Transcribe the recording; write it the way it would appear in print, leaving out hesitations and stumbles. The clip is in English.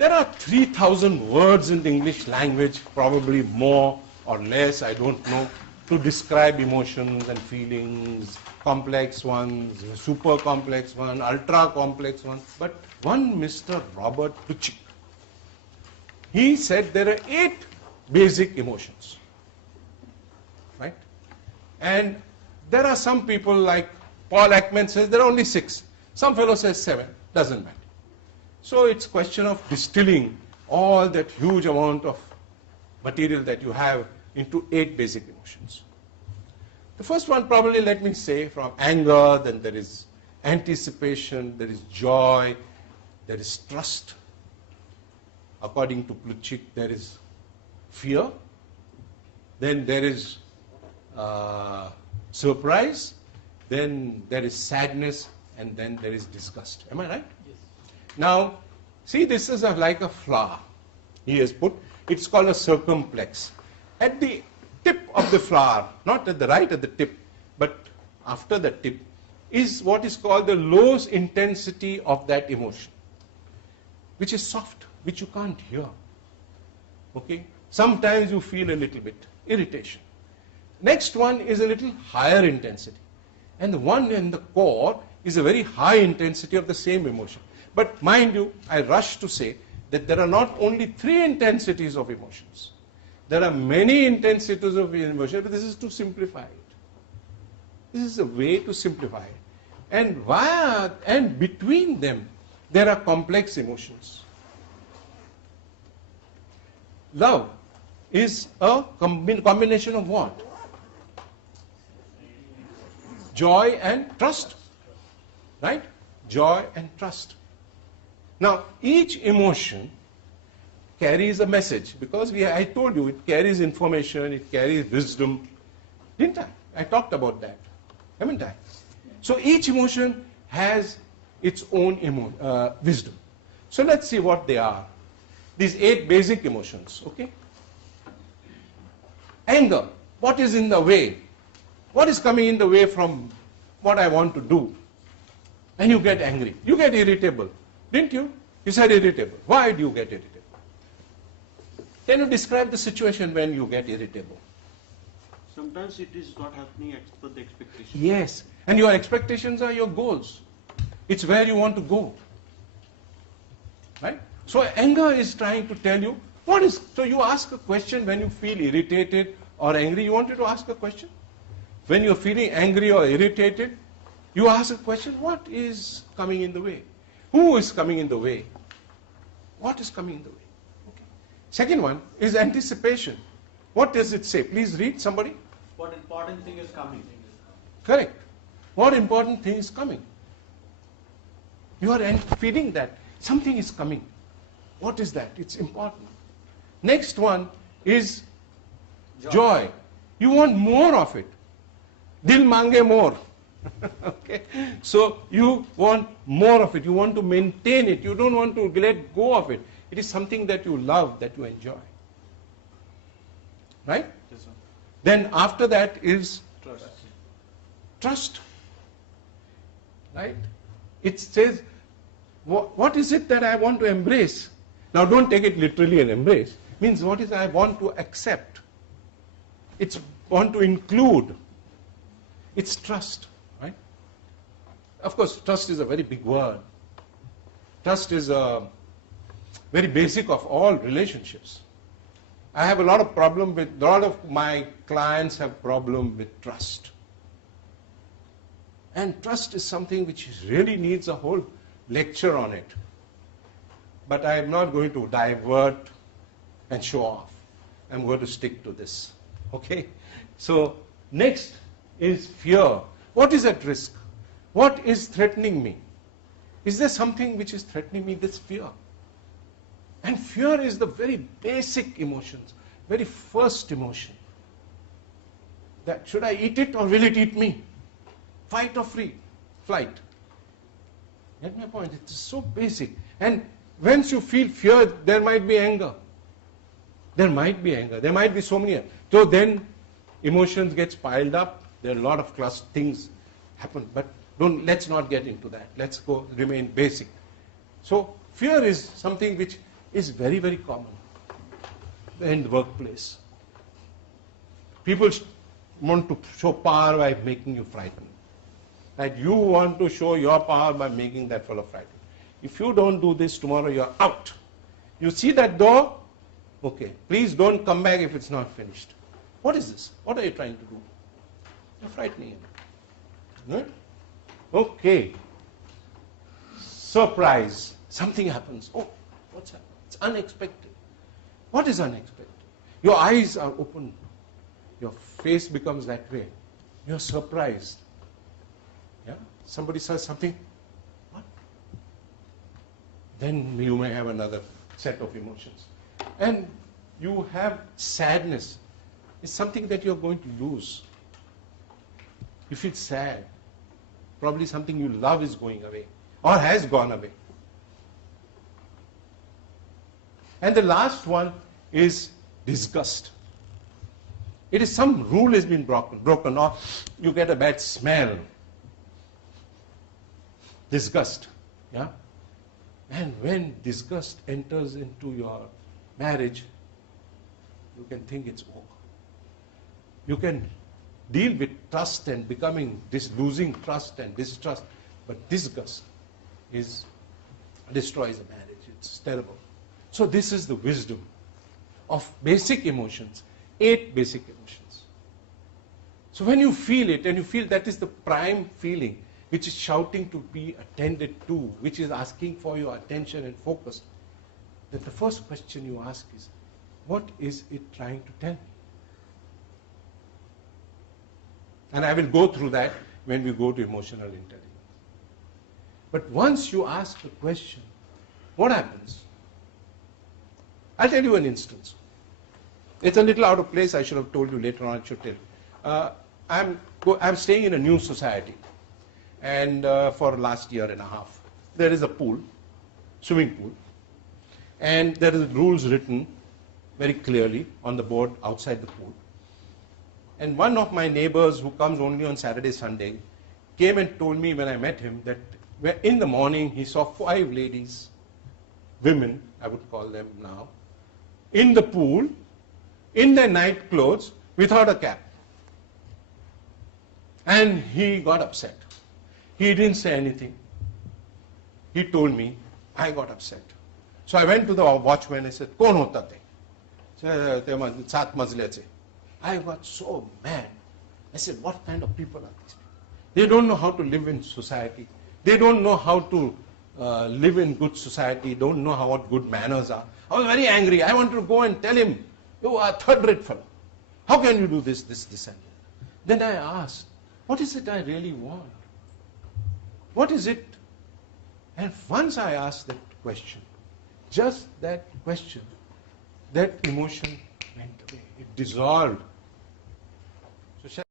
There are 3,000 words in the English language, probably more or less, I don't know, to describe emotions and feelings, complex ones, super complex ones, ultra complex ones. But one Mr. Robert Plutchik, he said there are 8 basic emotions, right? And there are some people like Paul Ekman says there are only 6. Some fellow says 7, doesn't matter. So it's question of distilling all that huge amount of material that you have into 8 basic emotions. The first one, probably let me say, from anger, then there is anticipation, there is joy, there is trust. According to Plutchik, there is fear, then there is surprise, then there is sadness, and then there is disgust. Am I right? Yes. Now, see, this is like a flower. He has put, it's called a circumflex. At the tip of the flower, not at the right at the tip, but after the tip, is what is called the lowest intensity of that emotion, which is soft, which you can't hear. Okay? Sometimes you feel a little bit irritation. Next one is a little higher intensity. And the one in the core is a very high intensity of the same emotion. But mind you, I rush to say that there are not only 3 intensities of emotions. There are many intensities of emotion, but this is to simplify it. This is a way to simplify it. And between them, there are complex emotions. Love is a combination of what? Joy and trust. Right? Joy and trust. Now, each emotion carries a message, because I told you it carries information, it carries wisdom. Didn't I? I talked about that, haven't I? So each emotion has its own wisdom. So let's see what they are. These 8 basic emotions, okay? Anger. What is in the way? What is coming in the way from what I want to do? And you get angry. You get irritable. Didn't you? You said irritable. Why do you get irritable? Can you describe the situation when you get irritable? Sometimes it is not happening as per the expectation. Yes. And your expectations are your goals. It's where you want to go. Right? So anger is trying to tell you, so you ask a question when you feel irritated or angry. You wanted to ask a question? When you're feeling angry or irritated, you ask a question, what is coming in the way? Who is coming in the way? What is coming in the way? Okay. Second one is anticipation. What does it say? Please read, somebody. What important thing is coming? Correct. What important thing is coming? You are feeling that something is coming. What is that? It's important. Next one is joy. You want more of it. Dil mange more. Okay. So you want more of it. You want to maintain it. You don't want to let go of it. It is something that you love, that you enjoy. Right? Yes, sir. Then after that is Trust. trust. Right? It says, what is it that I want to embrace? Now don't take it literally and embrace. Means what is I want to accept. It's want to include. It's trust. Right? Of course, trust is a very big word. Trust is a very basic of all relationships. I have a lot of my clients have problem with trust. And trust is something which really needs a whole lecture on it. But I am not going to divert and show off. I'm going to stick to this. Okay? So next is fear. What is at risk? What is threatening me? Is there something which is threatening me? This fear. And fear is the very basic emotions, very first emotion. That should I eat it or will it eat me? Fight or flight. Get my point? It is so basic. And once you feel fear, there might be anger. There might be anger. There might be so many. So then emotions gets piled up. There are a lot of things happen. But let's not get into that. Let's remain basic. So fear is something which is very, very common in the workplace. People want to show power by making you frightened. Right? You want to show your power by making that fellow frightened. If you don't do this tomorrow, you're out. You see that door? Okay. Please don't come back if it's not finished. What is this? What are you trying to do? You're frightening him. Right? Okay. Surprise. Something happens. Oh, what's happened? It's unexpected. What is unexpected? Your eyes are open. Your face becomes that way. You're surprised. Yeah? Somebody says something. What? Then you may have another set of emotions. And you have sadness. It's something that you're going to lose. You feel sad. Probably something you love is going away or has gone away. And the last one is disgust. It is some rule has been broken, or you get a bad smell. Disgust. Yeah? And when disgust enters into your marriage, you can think it's over. You can deal with trust and losing trust and distrust, but disgust destroys a marriage. It's terrible. So this is the wisdom of basic emotions, 8 basic emotions. So when you feel it, and you feel that is the prime feeling, which is shouting to be attended to, which is asking for your attention and focus, then the first question you ask is, what is it trying to tell me? And I will go through that when we go to emotional intelligence. But once you ask the question, what happens? I'll tell you an instance. It's a little out of place. I should have told you later on. I should tell. I'm staying in a new society, and for last year and a half, there is a pool, swimming pool, and there is rules written very clearly on the board outside the pool. And one of my neighbors, who comes only on Saturday, Sunday, came and told me when I met him that in the morning he saw 5 ladies, women, I would call them now, in the pool, in their night clothes, without a cap. And he got upset. He didn't say anything. He told me, I got upset. So I went to the watchman and said, "Kaun hota te?" Saat mazle che. I got so mad. I said, what kind of people are these people? They don't know how to live in society. They don't know how to live in good society, don't know what good manners are. I was very angry. I wanted to go and tell him, you are a third-rate fellow. How can you do this, and that? Then I asked, what is it I really want? What is it? And once I asked that question, just that question, that emotion went away. It dissolved